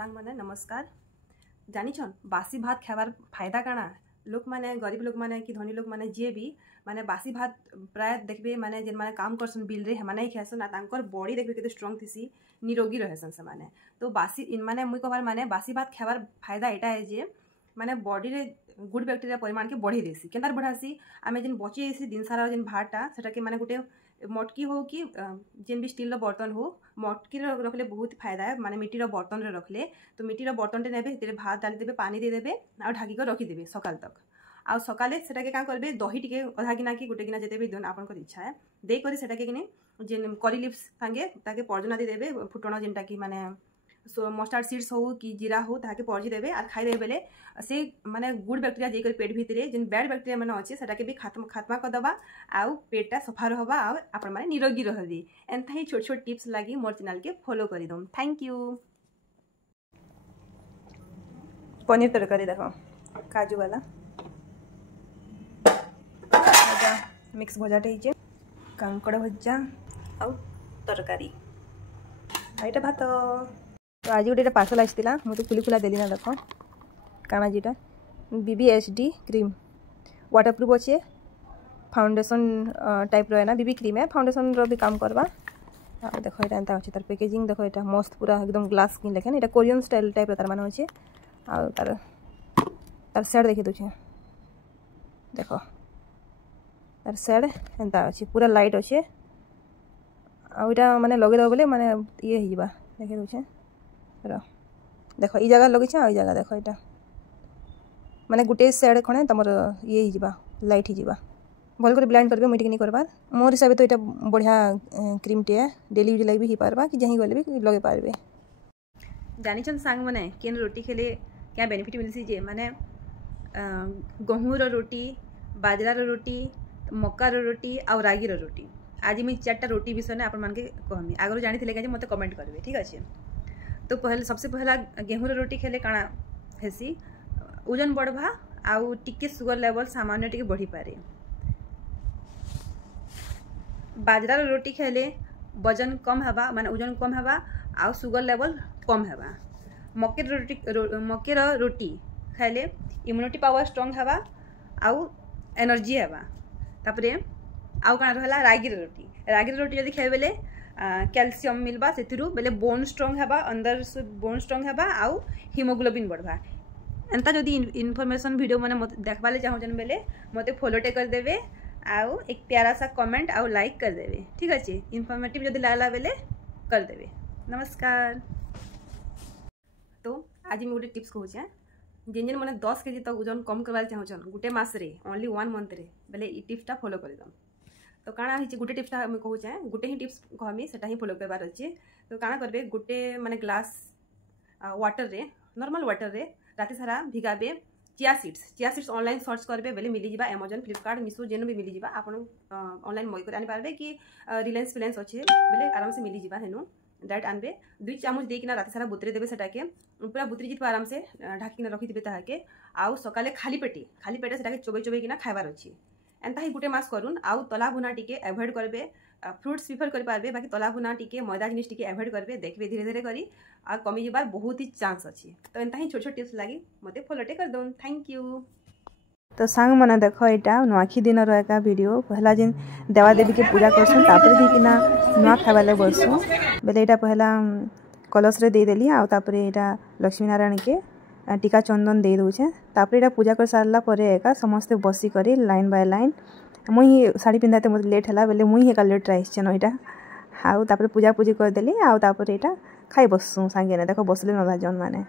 सांग मैंने नमस्कार। जानिछन बासी भात खाबार फायदा काना लोक माने गरीब लोक माने कि धनी लोक माने जे भी माने बासी भात प्राय देखबे माने जेन माने काम करसन बिल रे हमाने ही खासन तांकर बॉडी देखबे केते स्ट्रांग थिसी निरोगी रहसन से माने। तो बासी इन माने मुई कहबार माने बासी भात खाबार फायदा एटा है जे माने बॉडी रे गुड बैक्टीरिया परिमाण के बढ़ी देसी केनतार बढ़ासी आमे जेन बची एसी दिन सारा जेन भातटा सेटा के माने गुटे मटकी हो कि जेन भी स्टील बर्तन हो मटकी रखले बहुत फायदा है माने मिट्टी बर्तन रे रखले तो मिट्टी बर्तन टे नेबे तेरे भात डाली देबे पानी दे देबे आ ढाकी को रखी देबे सकाल तक आ सकाले सेटा के का करबे दही टिके अधा गिना कि गुटे गिना जेते भी दोन आपन को इच्छा है दे करी सेटा के किने जेन करी लिव्स संगे ताके पर्जना दे देबे फुटण जेनटा कि माने मस्टार्ड सीड्स हो कि जीरा हो ताके पर्जी देबे आर खाई देबे बेले से माने गुड बैक्टीरिया जेकर पेट भितरे जेन बैड बैक्टीरिया माने अछि सेटा के भी खात्मा कर दबा आउ पेटटा सफा रहबा आ आपन माने निरोगी रहबी। एंता ही छोट छोट टिप्स लागी मोर चैनल के फॉलो करि दम। Thank you. पनीर तरकारी देखो काजू वाला मिक्स भजाटे हिचे कांकड़ भजा आउ तरकारी आईटा भात। तो आज गोटे पार्सल आसला मुझे खुली खुला देली ना देख काना जीटा BBHD क्रीम वाटरप्रूफ अच्छे फाउंडेशन टाइप रहा BB क्रीम है फाउंडेशन रो भी काम करवा। देख यहाँ एंता अच्छे तार पैकेजिंग देख यहाँ मस्त पूरा एकदम ग्लास स्किन लेखे ना कोरियन स्टाइल टाइप तार मान अच्छे आ तार सेड देखी दूचे देख तार सेड एंता अच्छे पूरा लाइट अच्छे आईटा माने लगे बोले माने ये हो देखी दूचे देख ये जगह लगे आई जगह देख यहाँ माने गुटे सेड खणे तुम ये हो लाइट हो भल कर ब्लाइंड करबे मुई नहीं करबार मोर हिसाब तो यहाँ बढ़िया क्रीम टे डेली यूज लगे भी पारबा कि जहीं गले भी लगे पारबे। जानिछन सांग माने केन रोटी खेले क्या बेनिफिट मिलसी जे माने गहूर रोटी बाजरार रोटी मक्कार रोटी और रागीर रोटी आज मुझे 4टा रोटी विषय में आपण मानके कहमी आगु जानी थे मत कमेंट करेंगे ठीक अच्छे। तो पहले सबसे पहला गेहूर रोटी खेले काଣା हेसी ओजन बढ़वा आउ टिके सुगर लेवल सामान्य टिके बढ़ी पारे। बाजरार रोटी खेले वजन कम हवा माने ओजन कम हवा आउ सुगर लेवल कम हवा। मक्केर रोटी खाइले इम्यूनिटी पावर स्ट्रांग हवा आउ एनर्जी हवा। तापरे आउ काଣା रहला रागीर रोटी जदि खाइबे बेले कैल्शियम मिलबा से बेले बोन स्ट्रांग हवा अंदर से बोन स्ट्रांग हवा आउ हिमोग्लोबिन बढ़वा। एंता जदि इनफॉरमेशन वीडियो मैंने देखवाले चाहून बेले मते फॉलोटे कर देवे आउ एक प्यारा सा कमेंट आउ लाइक कर देवे ठीक अच्छे। इनफॉर्मेटिव जदि लागला बेले कर देवे। नमस्कार। तो आज मुझे गोटे टिप्स कहूँ जेन जेन मैंने 10 kg तक ओजन कम करवा चाहून गोटे मस ओनली 1 मंथ रे बेले ई टिप्सटा फॉलो कर दम। तो काଣା होइछे गोटे टिप्सटा मैं कहूँ गोटे ही टिप्स कहमी सेटा ही फॉलो करबार अच्छे। तो काଣା करबे गोटे माने ग्लास वाटर रे नॉर्मल वाटर रे राति सारा भिगाबे चिया सीड्स ऑनलाइन सर्च करबे बेले मिली जिबा अमेजन फ्लिपकार्ट मिशो जेन भी मिली जिबा आपण ऑनलाइन मई कर आनी पारबे कि रिलायंस फिलायंस अच्छे बेले आराम से मिली जिबा हेनु डायरेक्ट आनबे 2 चामच देकिना राति सारा बुतरे देबे सेटाके पूरा बुतरी जितबा आराम से ढाकिना रखी देबे ताहाके आउ सकाले खाली पेटे सेटाके चोबे किना खाइबार अच्छे। एंता ही गुटे मास करूँ आउ तला भुना टिके एवॉइड करबे फ्रूट्स प्रिफर कर पारबे बाकी तला भुना टिके मैदा जिनिस टिके एवॉइड करबे देखबे धीरे धीरे करी आ कमी जबार बहुत ही चांस अच्छी। तो एंता ही छोट छोट टिप्स लगी मते फॉलोटे कर दम। Thank you. तो सांग मना देख यहाँ नुआखी दिन एका वीडियो पहला जिन देवा देवी के पूजा करसूँ तापर दिकिना नुआ खावा ले बसू बेले यहाँ पहला कलश रे दे देली आ तापरे यहाँ लक्ष्मी नारायण के टीका चंदन दे दूचे तापर यहाँ पूजा कर सारा पर एका समस्ते बसी करी लाइन बाय लाइन मुई शाढ़ी पिंधाते मत लेट है बेले मुई एका लेट आसचे नईटा आउ तापर पूजा पूजी करदेली आउ तापर यहाँ खाई बसू सांगे देख बसले न जन मैंने।